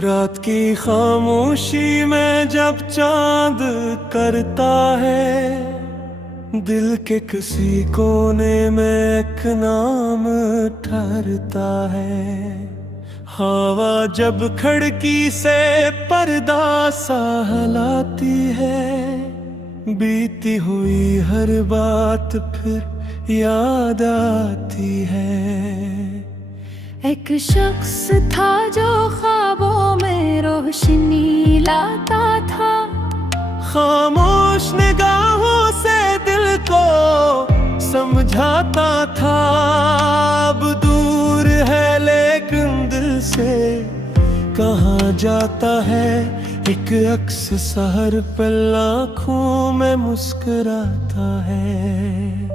रात की खामोशी में जब चांद करता है, दिल के किसी कोने में एक नाम ठहरता है। हवा जब खिड़की से पर्दा सा हिलाती है, बीती हुई हर बात फिर याद आती है। एक शख्स था जो ख्वाबों में रोशनी लाता था, खामोश निगाहों से दिल को समझाता था। अब दूर है लेकिन दिल से कहाँ जाता है, एक अक्स सहर पे आँखों में मुस्कुराता है।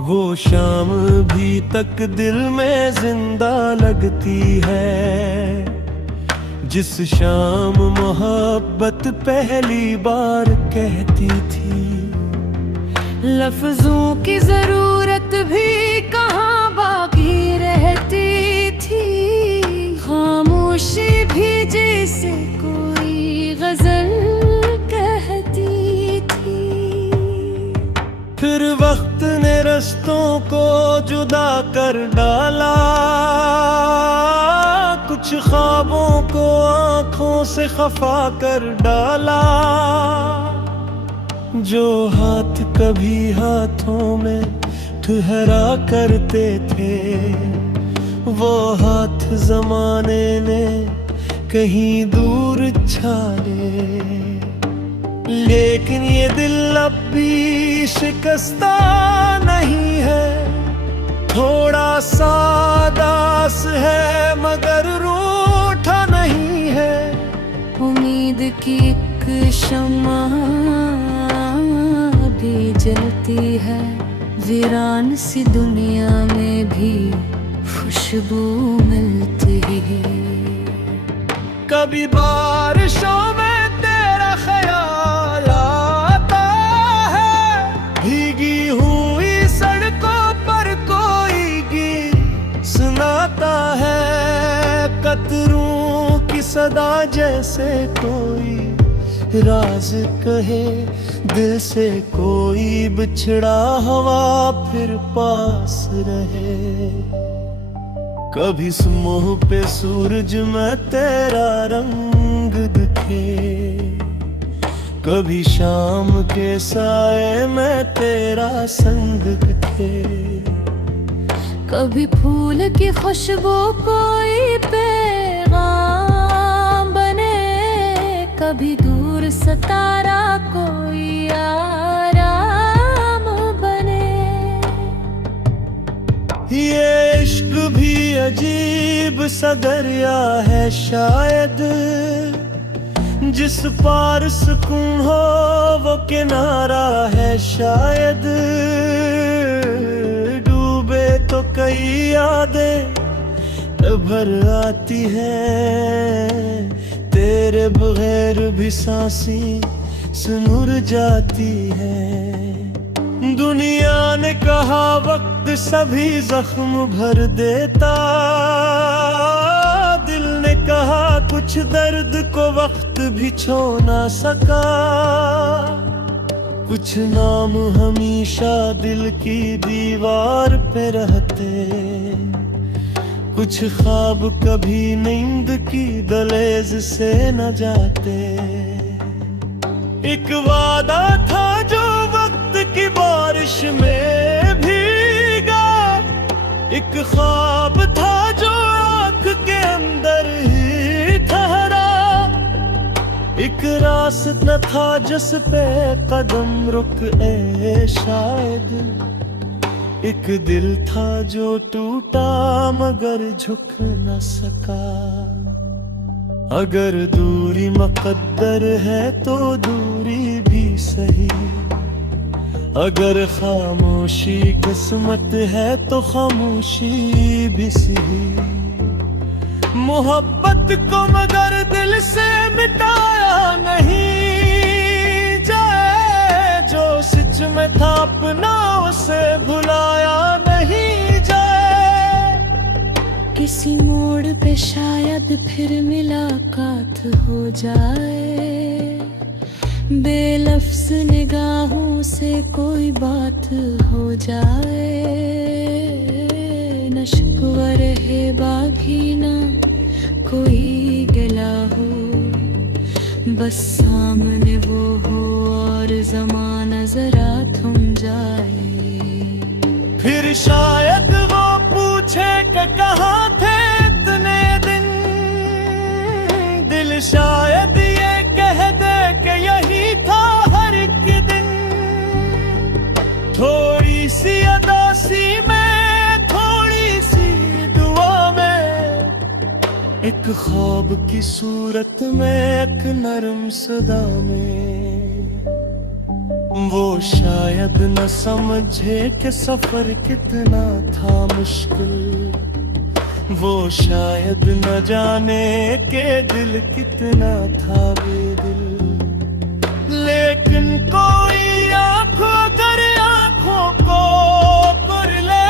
वो शाम भी तक दिल में जिंदा लगती है, जिस शाम मोहब्बत पहली बार कहती थी। लफ्जों की जरूरत भी कहाँ बाकी रहती थी, खामोशी भी जैसे कोई गजल कहती थी। फिर वक्त ने रस्तों को जुदा कर डाला, कुछ ख्वाबों को आंखों से खफा कर डाला। जो हाथ कभी हाथों में ठहरा करते थे, वो हाथ जमाने ने कहीं दूर छाले। लेकिन ये दिल अब भी शिकस्ता नहीं है, थोड़ा सा दास है मगर रूठा नहीं है। उम्मीद की एक शम्मा भी जलती है, वीरान सी दुनिया में भी खुशबू मिलती है। कभी बारिशों में तेरा ख्याल आता है, भीगी हुई सड़कों पर कोई गीत सुनाता है। कतरों की सदा जैसे कोई राज कहे, दिल से कोई बिछड़ा हवा फिर पास रहे। कभी सुबह पे सूरज में तेरा रंग दिखे, कभी शाम के साए में तेरा संग दिखे। कभी फूल की खुशबू कोई पैगाम बने, कभी दूर सितारा कोई आराम बने। ये इश्क भी अजीब सा दरिया है शायद, जिस पार सुकून हो वो किनारा है शायद। डूबे तो कई यादें भर आती हैं, तेरे बगैर भी सांसें सुनुर जाती है। दुनिया ने कहा वक्त सभी जख्म भर देता, दिल ने कहा कुछ दर्द को वक्त भी छू ना सका। कुछ नाम हमेशा दिल की दीवार पे रहते, कुछ ख्वाब कभी नींद की दहलीज से न जाते। एक वादा था जो वक्त की बारिश में भीगा, एक ख्वाब था जो आँख के अंदर ही ठहरा। एक रास्ता था जिस पे कदम रुके शायद, एक दिल था जो टूटा मगर झुक न सका। अगर दूरी मुक़द्दर है तो दूरी भी सही, अगर खामोशी किस्मत है तो खामोशी भी सही। मोहब्बत को मगर दिल से मिटाया नहीं जाए, जो सच में था अपना उसे भुलाया नहीं जाए। किसी मोड़ पे शायद फिर मुलाकात हो जाए, बेलफ्स निगाहों से कोई बात हो जाए। न शिकवा रहे बाकी ना कोई गिला हो, बस सामने वो हो और ज़माना जरा थम जाए। फिर शायद वो पूछे कि कहाँ थे इतने दिन, दिल शायद ये कह दे कि यही था हर एक दिन। थोड़ी सी अदासी में, थोड़ी सी दुआ में, एक ख्वाब की सूरत में, एक नरम सदा में। वो शायद न समझे कि सफर कितना था मुश्किल, वो शायद न जाने कि दिल कितना था बेदिल। लेकिन कोई आंखों कर आंखों को कर ले,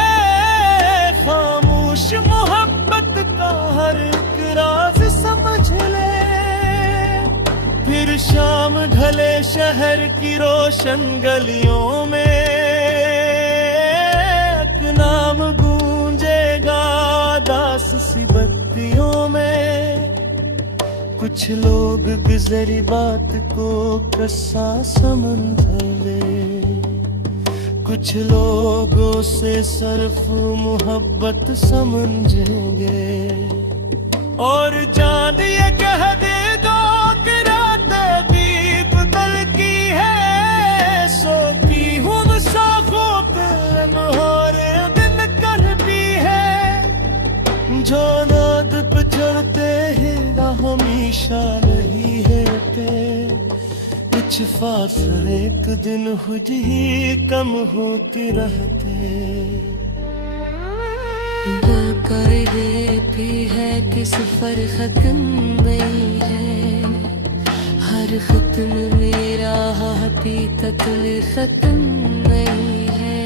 खामोश मोहब्बत का हर एक राज समझ ले। फिर शाम ढले शहर की रोशन गलियों में, एक नाम गूंजेगा दास सी बत्तियों में। कुछ लोग गुजरी बात को कस्सा समझेंगे, कुछ लोगों से सिर्फ मोहब्बत समझेंगे। और जान ये कह दे दो कि रात दीप दल की है, सोती हूँ मुसाफों पे लम्हारे दिन करती है। जो नाद पे चढ़ते हैं हमेशा नहीं है के, कुछ फासले एक दिन खुद ही कम होते रहते। भी है कि सफर खत्म गई है, हर खत्म मेरा हकीकत खत्म नहीं है।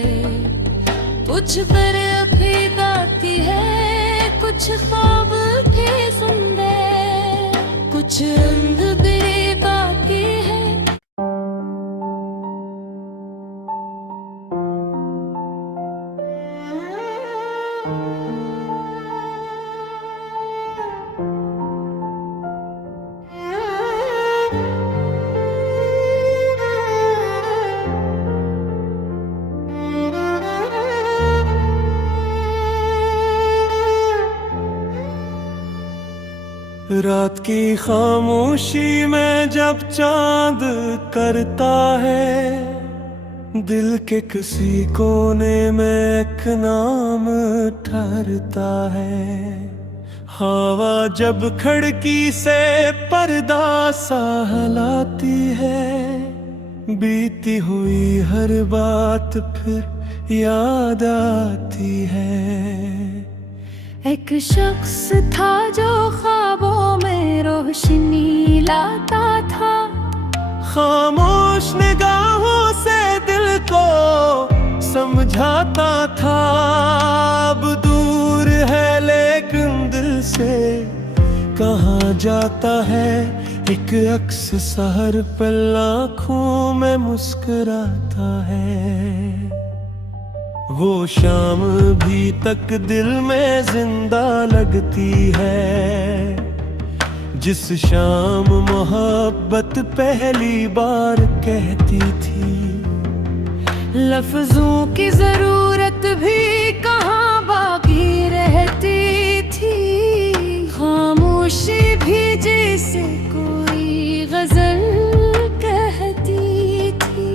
कुछ पर अभी बाकी है, कुछ ख्वाब के सुंदर, कुछ रंग भी बाकी है। रात की खामोशी में जब चांद करता है, दिल के किसी कोने में एक नाम ठहरता है। हवा जब खिड़की से पर्दा सा हिलाती है, बीती हुई हर बात फिर याद आती है। एक शख्स था जो ख्वाबों में रोशनी लाता था, खामोश निगाहों से दिल को समझाता था। अब दूर है लेकिन दिल से कहाँ जाता है, एक अक्स सहर पल आँखों में मुस्कुराता है। वो शाम भी तक दिल में जिंदा लगती है, जिस शाम मोहब्बत पहली बार कहती थी। लफ्जों की जरूरत भी कहाँ बाकी रहती थी, खामोशी भी जैसे कोई गजल कहती थी।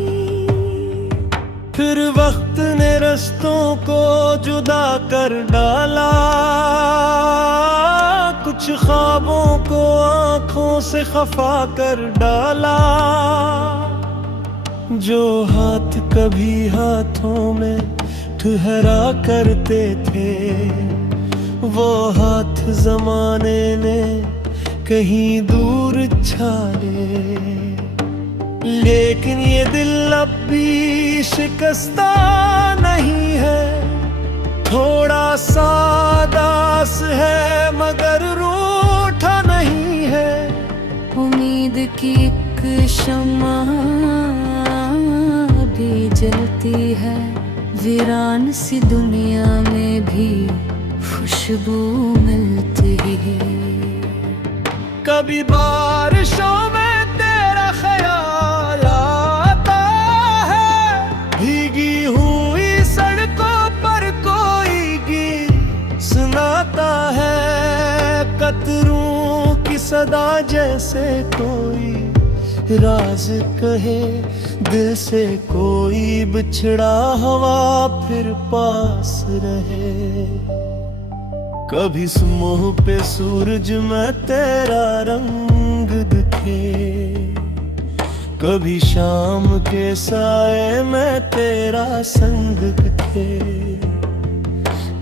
फिर वक्त ने रस्तों को जुदा कर डाला, कुछ ख्वाबों को आंखों से खफा कर डाला। जो हाथ कभी हाथों में ठहरा करते थे, वो हाथ जमाने ने कहीं दूर छाले। लेकिन ये दिल अब भी शिकस्ता नहीं है, थोड़ा सादास है मगर रूठा नहीं है। उम्मीद की एक शम्मा भी जलती है। वीरान सी दुनिया में भी खुशबू मिलती है। कभी बारिशों में तेरा ख्याल आता है। भीगी हुई सड़कों पर कोई गीत सुनाता है। कतरों की सदा जैसे कोई राज कहे दिल से। कोई बिछड़ा हवा फिर पास रहे। कभी सुबह पे सूरज में तेरा रंग दिखे। कभी शाम के साए में तेरा संग दिखे।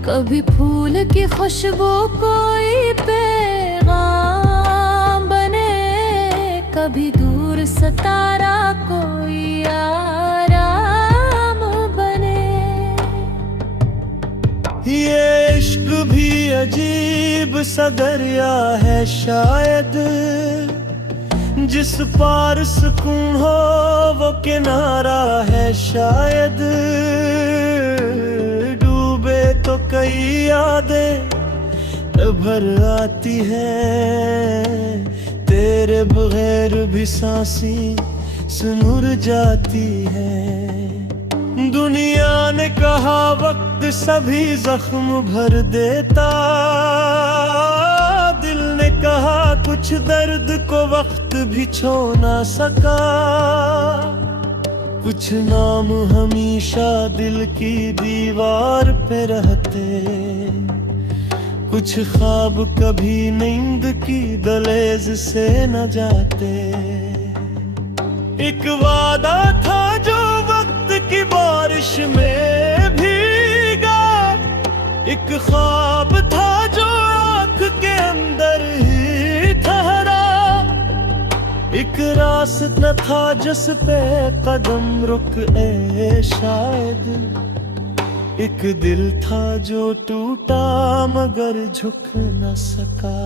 कभी फूल की खुशबू कोई पैगाम बने। कभी दूर सितारा कोई आराम बने। ये इश्क भी अजीब सा दरिया है शायद। जिस पार सुकून हो वो किनारा है शायद। डूबे तो कई यादें भर आती हैं। तेरे बगैर भी सांसें सुनुर जाती है। दुनिया ने कहा वक्त सभी जख्म भर देता। दिल ने कहा कुछ दर्द को वक्त भी छो ना सका। कुछ नाम हमेशा दिल की दीवार पे रहते। कुछ ख्वाब कभी नींद की दहलीज से न जाते। एक वादा था जो वक्त की बारिश में भीगा। एक ख्वाब था जो आँख के अंदर ही ठहरा। एक रास्ता था जिस पे कदम रुके शायद। एक दिल था जो टूटा मगर झुक न सका।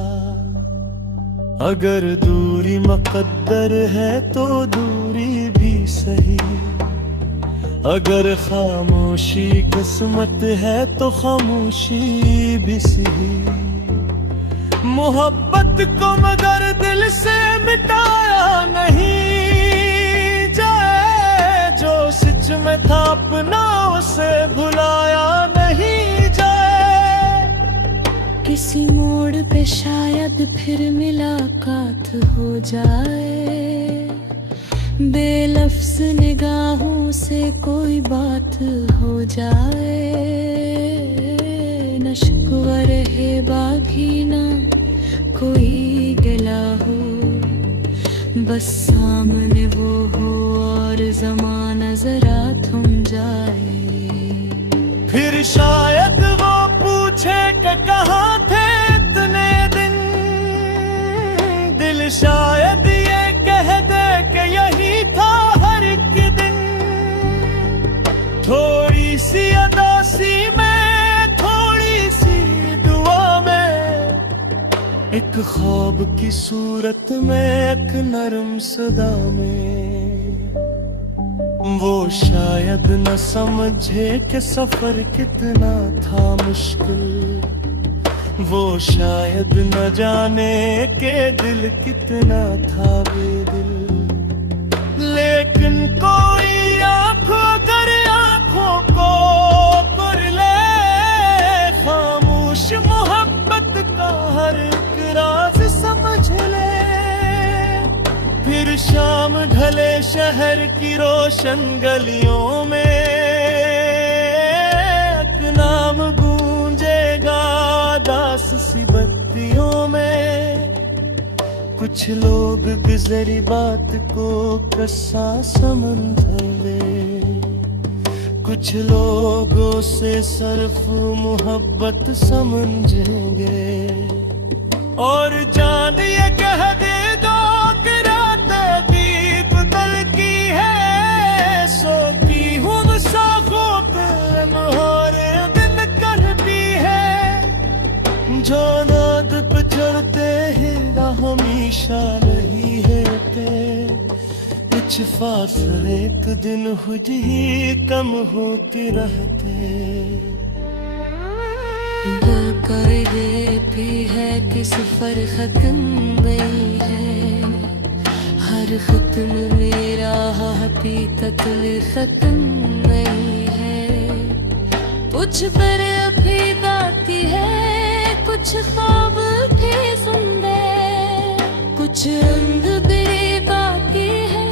अगर दूरी मुकद्दर है तो दूरी भी सही। अगर खामोशी किस्मत है तो खामोशी भी सही। मोहब्बत को मगर दिल से मिटाया नहीं जाए। जो सच में था अपना उसे भुलाया नहीं जाए। किसी मोड़ पे शायद फिर मुलाकात हो जाए। बेलफ्स निगाहों से कोई बात हो जाए। न शिकवा रहे बाकी ना कोई गिला हो। बस सामने वो हो और ज़माना जरा थम जाए। फिर शायद वो पूछे कि कहाँ थे इतने दिन। दिल शायद ये कह दे कि यही था हर एक दिन। थोड़ी सी अदासी में थोड़ी सी दुआ में। एक ख्वाब की सूरत में एक नरम सदा में। वो शायद न समझे कि सफर कितना था मुश्किल। वो शायद न जाने के दिल कितना था बेदिल। लेकिन कोई आंखों कर आंखों को कर ले। खामोश मोहब्बत का हर एक राज समझ ले। फिर शाम ढले शहर की रोशन गलियों में। एक नाम गूंजेगा दास सी बत्तियों में। कुछ लोग गुजरी बात को कस्सा समझेंगे। कुछ लोगों से सिर्फ मोहब्बत समझेंगे। और जान ये कह दे दो कि रात दीप दल की है। सोती हूँ साखों पे मोहरे दिन कर नहीं है ते कुछ फासले एक दिन खुद ही कम होती रहते। कर ये भी है कि सफर खत्म नहीं है, हर खत्म मेरा हकीकत खत्म नहीं है। कुछ पर अभी बाकी है, कुछ ख्वाब थे सुंदर, कुछ रंग भी बाकी है।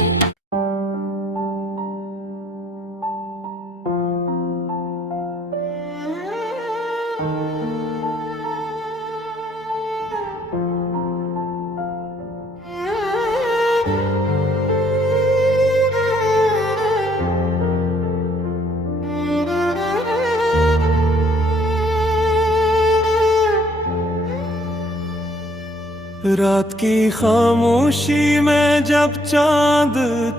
रात की खामोशी में जब चांद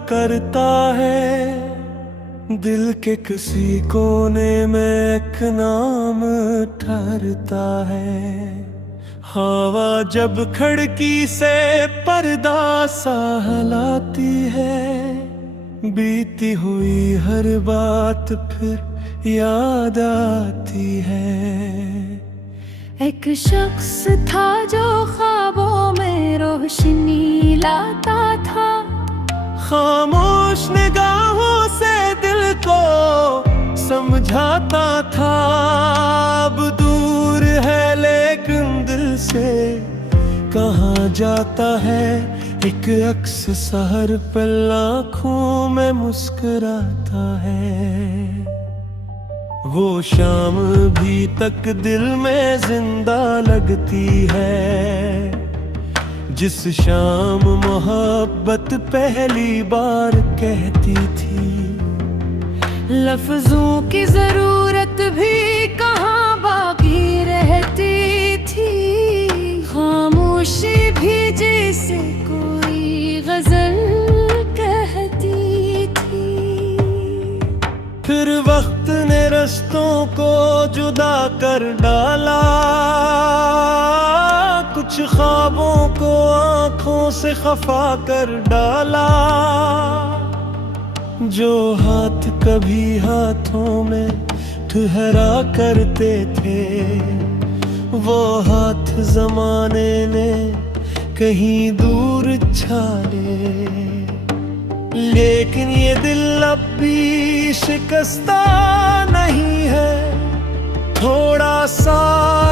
करता है, दिल के किसी कोने में एक नाम ठहरता है। हवा जब खिड़की से पर्दा सा हिलाती है, बीती हुई हर बात फिर याद आती है। एक शख्स था जो ख्वाबों में रोशनी लाता था, खामोश निगाहों से दिल को समझाता था। अब दूर है लेकिन दिल से कहाँ जाता है, एक अक्स सहर पे आँखों में मुस्कुराता है। वो शाम भी तक दिल में जिंदा लगती है, जिस शाम मोहब्बत पहली बार कहती थी। लफ्जों की जरूरत भी कहाँ बाकी रहती थी, खामोशी भी जैसे कोई गजल कहती थी। फिर वक्त ने रस्तों को जुदा कर डाला, कुछ ख्वाबों को आंखों से खफा कर डाला। जो हाथ कभी हाथों में ठहरा करते थे, वो हाथ जमाने ने कहीं दूर छाले। लेकिन ये दिल अब भी शिकस्ता नहीं है, थोड़ा सा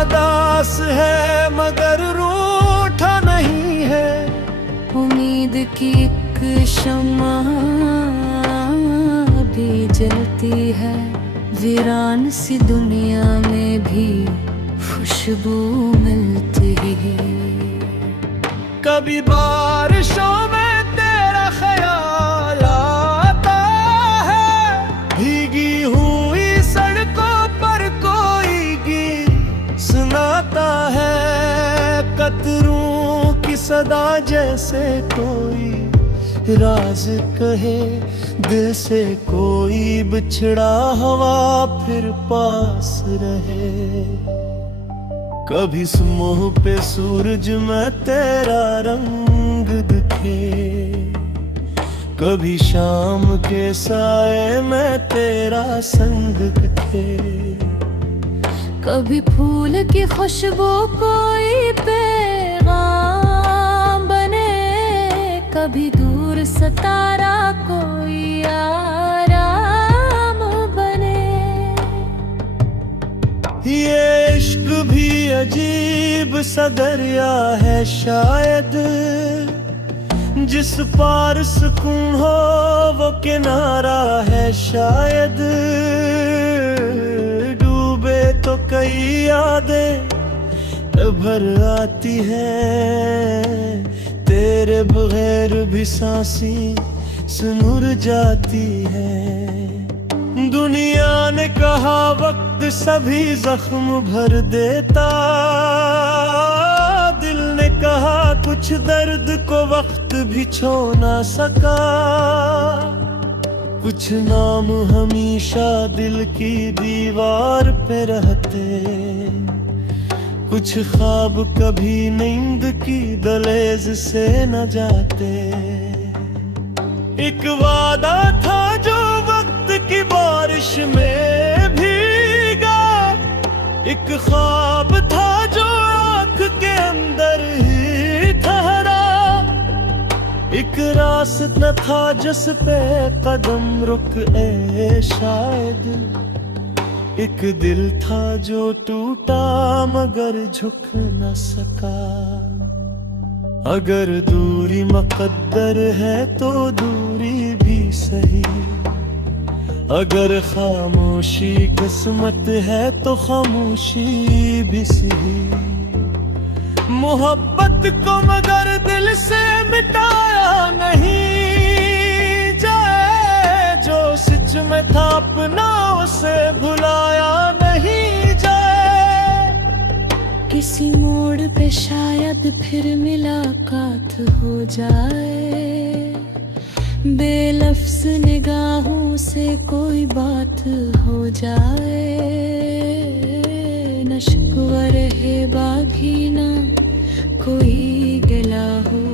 दास है मगर रूठा नहीं है। उम्मीद की एक शम्मा भी जलती है, वीरान सी दुनिया में भी खुशबू मिलती है। कभी बारिशों में तेरा ख्याल आता है, भीगी हुई सड़कों पर कोई गीत सुनाता है। कतरों की सदा जैसे कोई राज कहे, दिल से कोई बिछड़ा हवा फिर पास रहे। कभी सुबह पे सूरज में तेरा रंग दिखे, कभी शाम के साए में तेरा संग दिखे। कभी फूल की खुशबू कोई पैगाम बने, कभी दूर सितारा कोई आराम बने। ये इश्क भी अजीब सा दरिया है शायद, जिस पार सुकून हो वो किनारा है शायद। डूबे तो कई यादें भर आती हैं, तेरे बगैर भी सांसें सुनुर जाती है। दुनिया ने कहा वक्त सभी जख्म भर देता, दिल ने कहा कुछ दर्द को वक्त भी छू ना सका। कुछ नाम हमेशा दिल की दीवार पे रहते, कुछ ख्वाब कभी नींद की दहलीज से न जाते। एक वादा था जो वक्त की बारिश में भीगा, एक ख्वाब था जो आँख के अंदर ही ठहरा, एक रास्ता था जिस पे कदम रुके शायद, एक दिल था जो टूटा मगर झुक न सका। अगर दूरी मुकद्दर है तो दूरी भी सही, अगर खामोशी किस्मत है तो खामोशी भी सही। मोहब्बत को मगर दिल से मिटाया नहीं जाए, जो सच में था अपना उसे भुलाया नहीं जाए। किसी मोड़ पे शायद फिर मुलाकात हो जाए, बेलफ्स निगाहों से कोई बात हो जाए। न शिकवा रहे बाकी ना कोई गिला हो,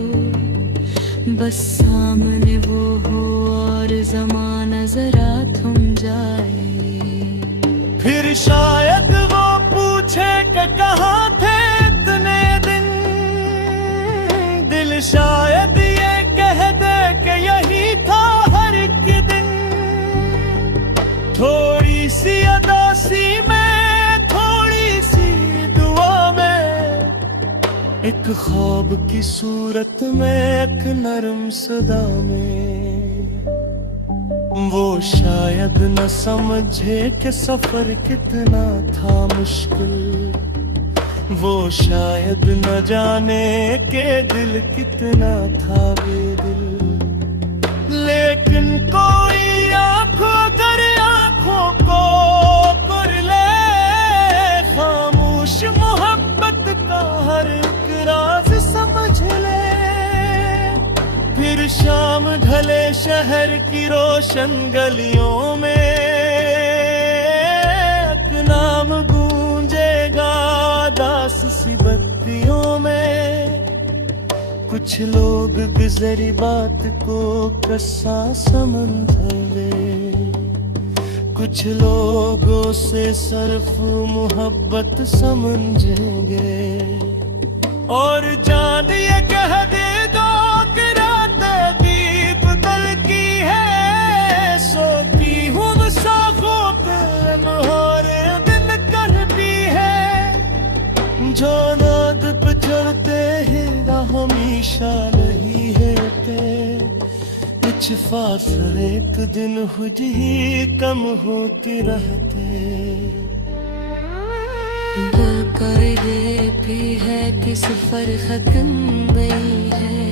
बस सामने वो हो और ज़माना जरा थम जाए। फिर शायद वो पूछे कि कहाँ थे इतने दिन, दिल शायद ये कह दे कि यही था हर एक दिन। थोड़ी सी अदासी में, थोड़ी सी दुआ में, एक ख्वाब की सूरत में, एक नरम सदा में। वो शायद न समझे कि सफर कितना था मुश्किल, वो शायद न जाने के दिल कितना था बेदिल। लेकिन कोई आंखों कर आंखों को कर ले, खामोश मोहब्बत का हर एक राज समझ ले। फिर शाम ढले शहर की रोशन गलियों में, एक नाम गूंजेगा दास सी बत्तियों में। कुछ लोग गुजरी बात को कस्सा समझेंगे, कुछ लोगों से सिर्फ मोहब्बत समझेंगे। और जान ये कह दे दो कि रात दीप कल की है, सोती हूँ साखों पे नहारे दिन कल भी है। जो नाद पे चढ़ते हैं हमेशा नहीं है, कुछ फासले एक दिन खुद ही कम होते रहते। ये भी है कि सफर खत्म नहीं है,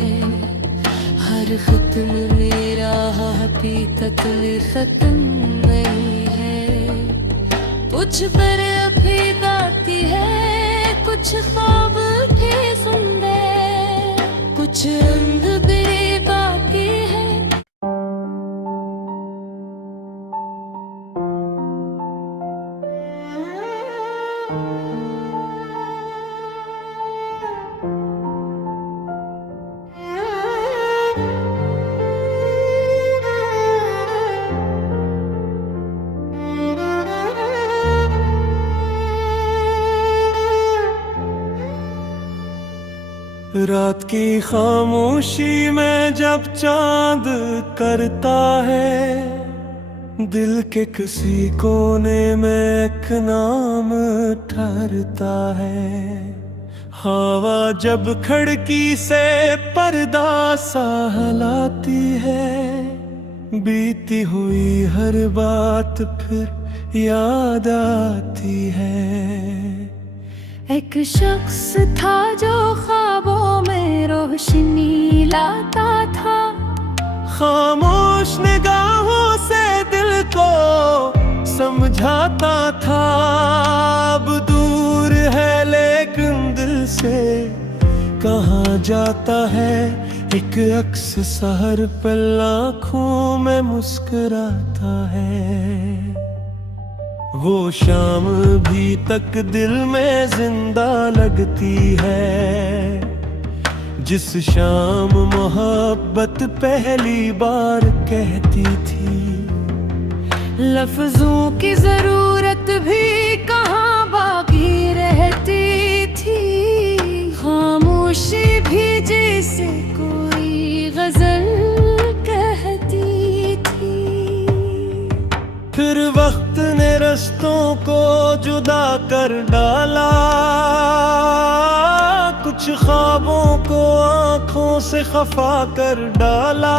हर खत्म मेरा हकीकत खत्म नहीं है। कुछ पर अभी बाकी है, कुछ ख्वाब भी सुंदर, कुछ रंग भी बाकी है। रात की खामोशी में जब चांद करता है, दिल के किसी कोने में एक नाम ठहरता है। हवा जब खिड़की से पर्दा सा हिलाती है, बीती हुई हर बात फिर याद आती है। एक शख्स था जो ख्वाबों में रोशनी लाता था, खामोश निगाहों से दिल को समझाता था। अब दूर है लेकिन दिल से कहाँ जाता है, एक अक्स सहर पर आँखों में मुस्कुराता है। वो शाम भी तक दिल में जिंदा लगती है, जिस शाम मोहब्बत पहली बार कहती थी। लफ्जों की जरूरत भी कहाँ बाकी रहती थी, खामोशी भी जैसे कोई गजल कहती थी। फिर वक्त ने रस्तों को जुदा कर डाला, कुछ ख्वाबों को आंखों से खफा कर डाला।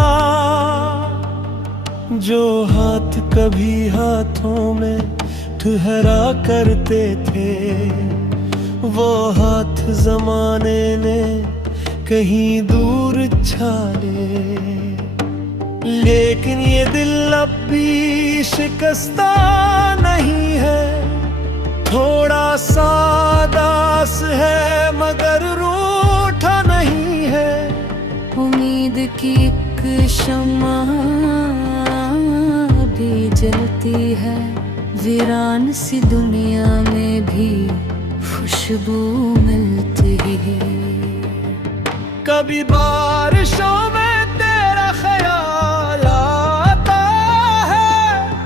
जो हाथ कभी हाथों में ठहरा करते थे, वो हाथ जमाने ने कहीं दूर छाले। लेकिन ये दिल अब भी शिकस्ता नहीं है, थोड़ा सा दास है मगर रूठा नहीं है। उम्मीद की एक शम्मा भी जलती है, वीरान सी दुनिया में भी खुशबू मिलती है। कभी बारिशों में तेरा ख्याल आता है,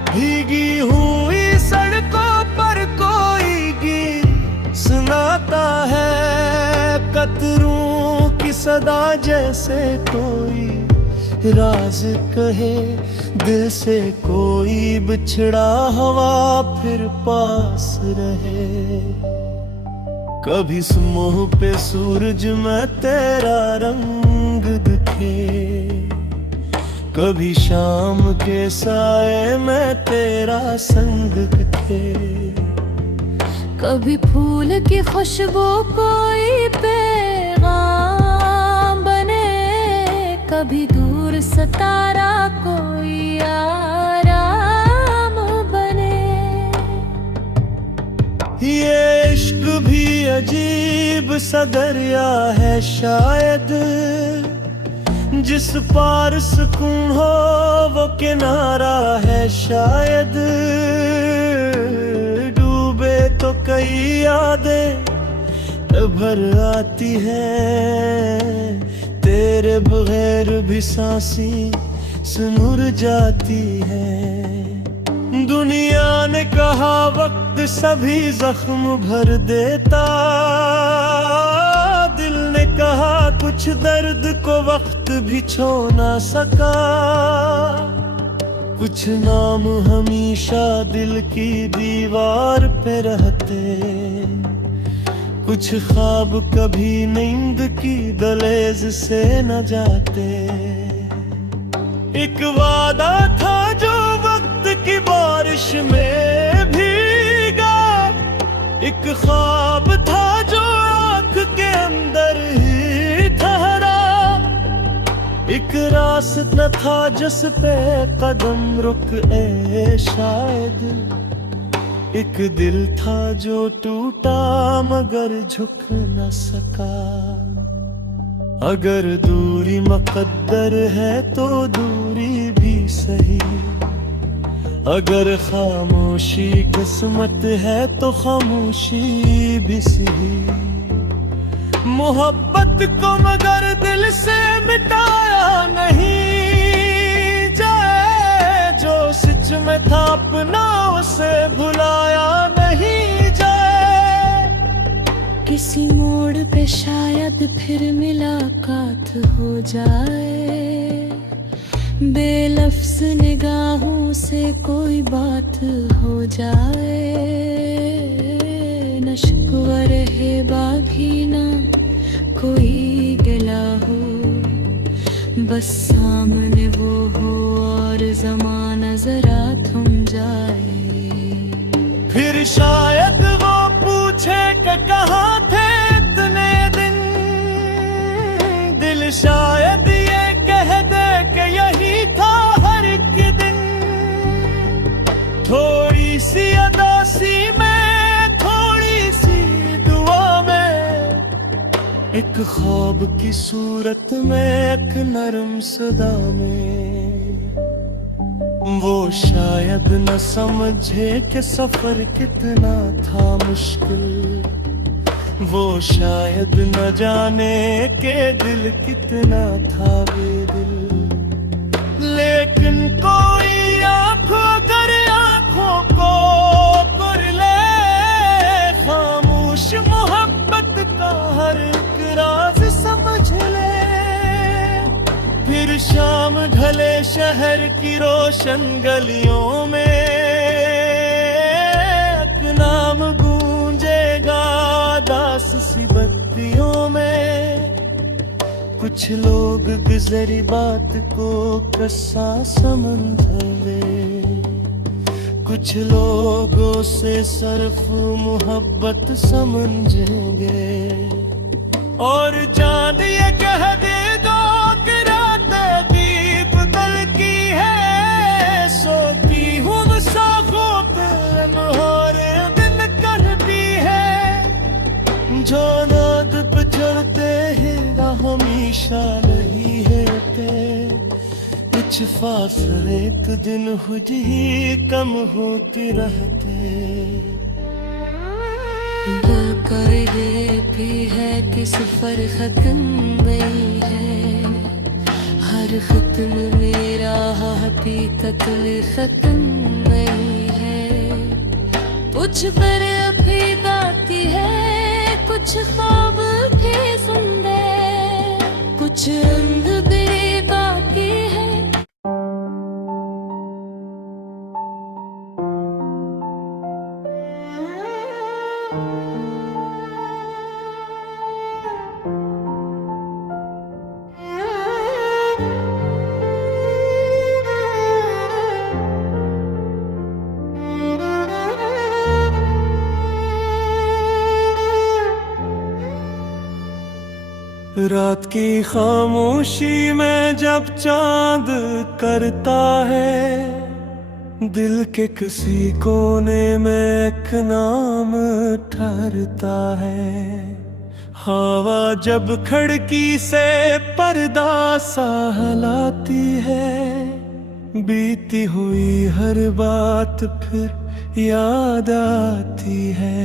भीगी हुई सड़कों पर कोई गीत सुनाता है। कतरों की सदा जैसे कोई राज कहे दिल से, कोई बिछड़ा हवा फिर पास रहे। कभी सुबह पे सूरज में तेरा रंग दिखे, कभी शाम के साए में तेरा संग दिखे। कभी फूल की खुशबू कोई पैगाम बने, कभी दूर सितारा कोई आराम बने। ये इश्क भी अजीब सा दरिया है शायद, जिस पार सुकून हो वो किनारा है शायद। डूबे तो कई यादें भर आती हैं, तेरे बगैर भी सांसें सुनुर जाती है। दुनिया ने कहा वक्त सभी जख्म भर देता, दिल ने कहा कुछ दर्द को वक्त भी छो ना सका। कुछ नाम हमेशा दिल की दीवार पे रहते, कुछ ख्वाब कभी नींद की दहलीज से न जाते। एक वादा था जो वक्त की बारिश में भीगा, एक ख्वाब था जो आँख के अंदर ही ठहरा। एक रास्ता था जिस पे कदम रुके शायद, एक दिल था जो टूटा मगर झुक न सका। अगर दूरी मुकद्दर है तो दूरी भी सही, अगर खामोशी किस्मत है तो खामोशी भी सही। मोहब्बत को मगर दिल से मिटाया नहीं जाए, जो सच में था अपना उसे भुलाया नहीं जाए। किसी मोड़ पे शायद फिर मुलाकात हो जाए, बेलफ्ज़ निगाहों से कोई बात हो जाए। न शिकवा रहे बाकी ना कोई गिला हो, बस सामने वो हो और ज़माना जरा थम जाए। फिर शायद वो पूछे कि कहाँ थे इतने दिन, दिल शायद ये कह दे कि यही था हर एक दिन। थोड़ी सी अदासी में, थोड़ी सी दुआ में, एक ख्वाब की सूरत में, एक नरम सदा में। वो शायद न समझे कि सफर कितना था मुश्किल, वो शायद न जाने के दिल कितना था बेदिल। लेकिन कोई आंखों कर आंखों को कर ले, खामोश मोहब्बत का हर एक राज समझ ले। फिर शाम ढले शहर की रोशन गलियों में, एक नाम गूंजेगा दास सी बत्तियों में। कुछ लोग गुजरी बात को कस्सा समझ ले, कुछ लोगों से सिर्फ मोहब्बत समझेंगे। और जान ये कह दे दो कि रात दीप दल की है, सोती हूँ साखों पे अनहारे दिन करती है। जो नाद पे चढ़ते हैं हमेशा नहीं रहते, कुछ फासले एक दिन खुद ही कम होते रहते। कर ये भी है कि सफर खत्म नहीं है, हर खत्म मेरा अभी तक खत्म नहीं है। कुछ पर अभी बाकी है, कुछ ख्वाब भी सुंदर, कुछ रंग भी बाकी है। रात की खामोशी में जब चांद करता है, दिल के किसी कोने में एक नाम ठहरता है। हवा जब खिड़की से पर्दा सा हिलाती है, बीती हुई हर बात फिर याद आती है।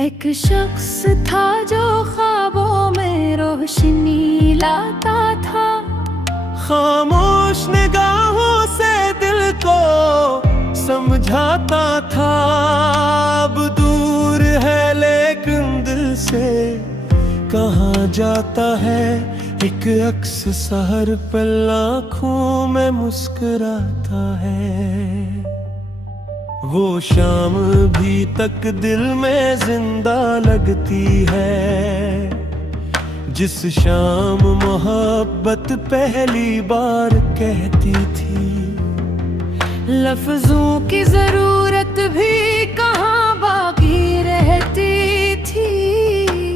एक शख्स था जो ख्वाबों में रोशनी लाता था, खामोश निगाहों से दिल को समझाता था। अब दूर है लेकिन दिल से कहाँ जाता है, एक अक्स सहर पर आँखों में मुस्कुराता है। वो शाम भी तक दिल में जिंदा लगती है, जिस शाम मोहब्बत पहली बार कहती थी। लफ्जों की जरूरत भी कहाँ बाकी रहती थी,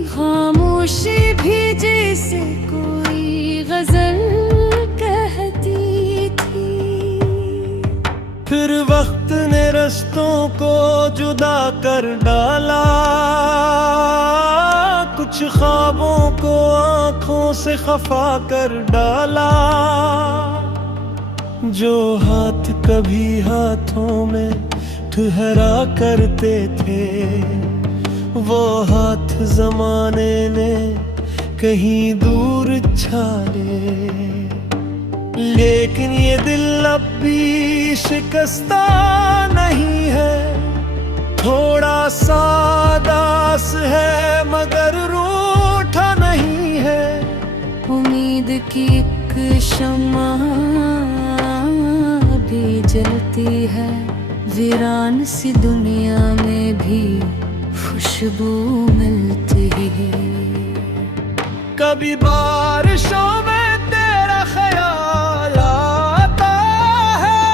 खामोशी भी जैसे कोई गजल कहती थी। फिर वक्त ने रस्तों को जुदा कर डाला, कुछ ख्वाबों को आंखों से खफा कर डाला। जो हाथ कभी हाथों में ठहरा करते थे, वो हाथ जमाने ने कहीं दूर छाले। लेकिन ये दिल अब भी शिकस्ता नहीं है, थोड़ा सा दास है मगर रूठा नहीं है। उम्मीद की एक शम्मा भी जलती है, वीरान सी दुनिया में भी खुशबू मिलती है। कभी बारिशों में तेरा ख्याल आता है,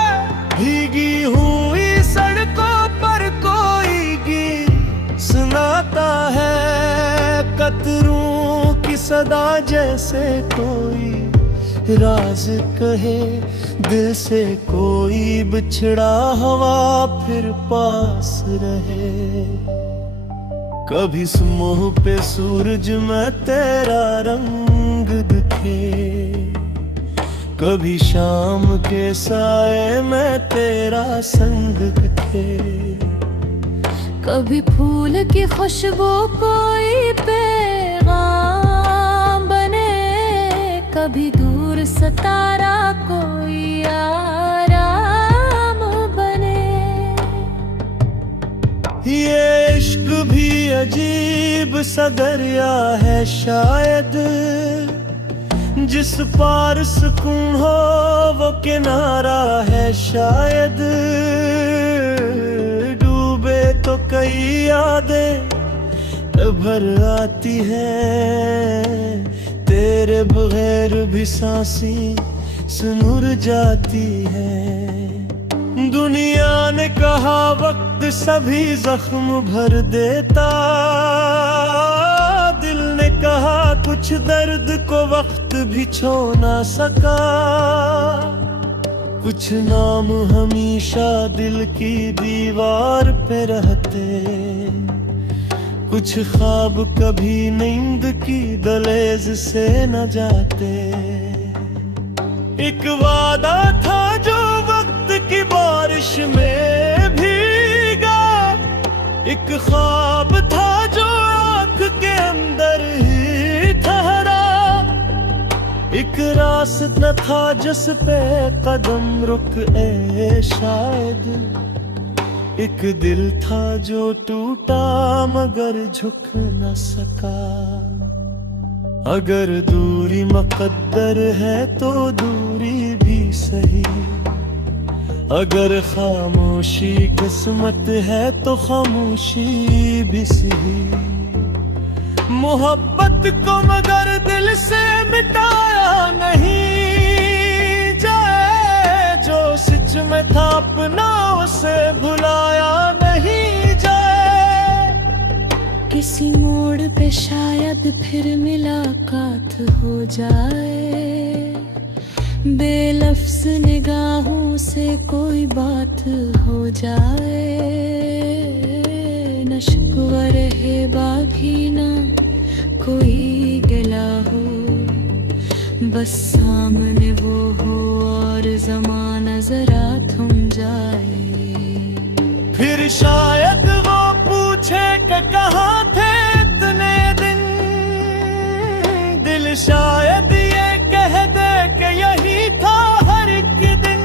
भीगी हुई सड़कों पर कोई गीत सुनाता है। कतरों की सदा जैसे कोई राज कहे, दिल से कोई बिछड़ा हवा फिर पास रहे। कभी सुमोह पे सूरज में तेरा रंग दिखे, कभी शाम के साए में तेरा संग थे, कभी फूल की खुशबू कोई पैगाम बने, कभी दूर सितारा कोई आराम बने। ये इश्क भी अजीब सा दरिया है शायद, जिस पार सुकून हो वो किनारा है शायद। डूबे तो कई यादें भर आती हैं, तेरे बगैर भी सांसें सुनुर जाती हैं। दुनिया ने कहा वक्त सभी जख्म भर देता, दिल ने कहा कुछ दर्द को वक्त भी छू ना सका। कुछ नाम हमेशा दिल की दीवार पे रहते, कुछ ख्वाब कभी नींद की दहलीज से न जाते। एक वादा था जो वक्त की बारिश में भीगा, एक ख्वाब था जो आँख के अंदर ही ठहरा, एक रास्ता था जिस पे कदम रुके शायद, एक दिल था जो टूटा मगर झुक न सका। अगर दूरी मुकद्दर है तो दूरी भी सही, अगर खामोशी किस्मत है तो खामोशी भी सही। मोहब्बत को मगर दिल से मिटाया नहीं जाए, जो सच में था अपना उसे भुलाया नहीं जाए। किसी मोड़ पे शायद फिर मुलाकात हो जाए, बेलफ्स निगाहों से कोई बात हो जाए। न शिकवा रहे बाभी ना कोई गिला हो, बस सामने वो हो और ज़माना जरा थम जाए। फिर शायद वो पूछे कि कहाँ थे इतने दिन, दिल शायद ये कह दे कि यही था हर एक दिन।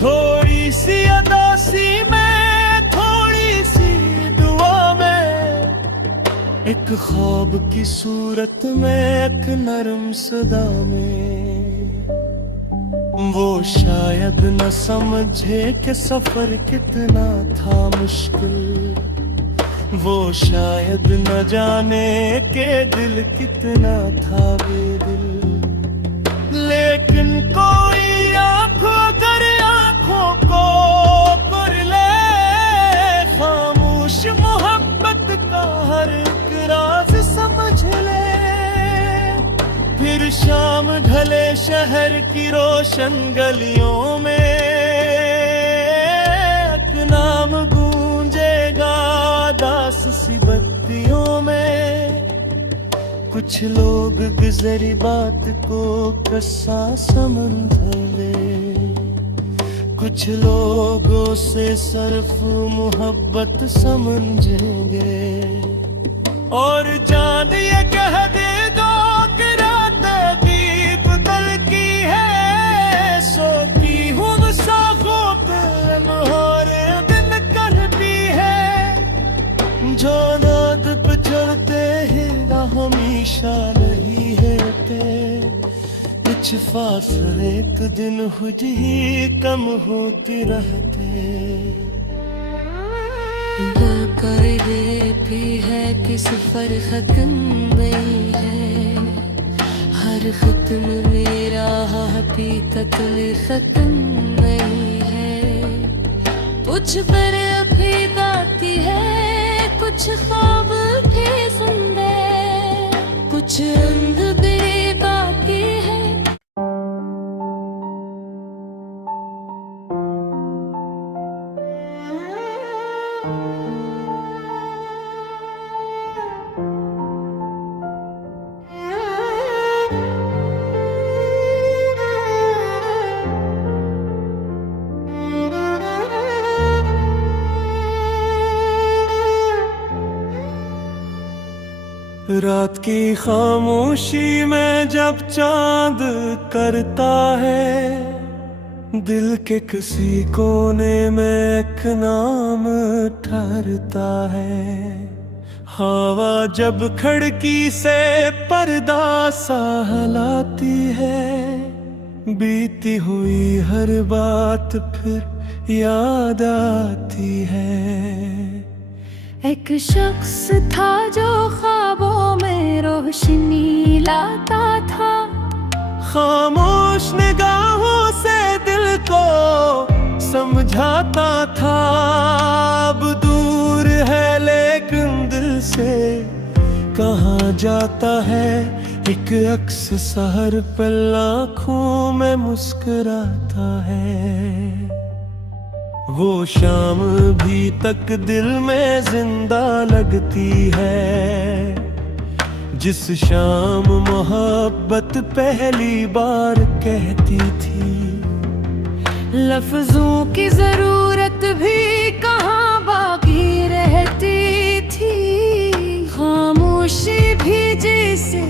थोड़ी सी अदासी में, थोड़ी सी दुआ में, एक ख्वाब की सूरत में, एक नरम सदा में। वो शायद न समझे कि सफर कितना था मुश्किल, वो शायद न जाने के दिल कितना था बेदिल। लेकिन कोई आंखों कर आंखों को कर ले, खामोश मोहब्बत का हर एक राज समझ ले। फिर शाम ढले शहर की रोशन गलियों में, एक नाम गूंजेगा दास सी बत्तियों में। कुछ लोग गुजरी बात को कस्सा समझेंगे, कुछ लोगों से सिर्फ मोहब्बत समझेंगे। और जान ये कह दे दो कि रात भी बदल की है, सोती हूँ साखों पे लम्हारे दिन करती है। जो नाद पे चढ़ते हैं हमेशा नहीं रहते, कुछ फासले एक दिन खुद ही कम होते रहते। ये भी है कि सफर खत्म नहीं है, हर खत्म मेरा भी कत्ल खत्म नहीं है। कुछ पर अभी बाकी है, कुछ ख्वाब भी सुंदर, कुछ रंग भी बाकी है। रात की खामोशी में जब चांद करता है, दिल के किसी कोने में एक नाम ठहरता है। हवा जब खिड़की से पर्दा सा हिलाती है, बीती हुई हर बात फिर याद आती है। एक शख्स था जो ख्वाबों में रोशनी लाता था, खामोश निगाहों से दिल को समझाता था। अब दूर है लेकिन दिल से कहाँ जाता है, एक अक्स सहर पल आँखों में मुस्कुराता है। वो शाम भी तक दिल में जिंदा लगती है, जिस शाम मोहब्बत पहली बार कहती थी। लफ्जों की जरूरत भी कहाँ बाकी रहती थी, खामोशी भी जैसे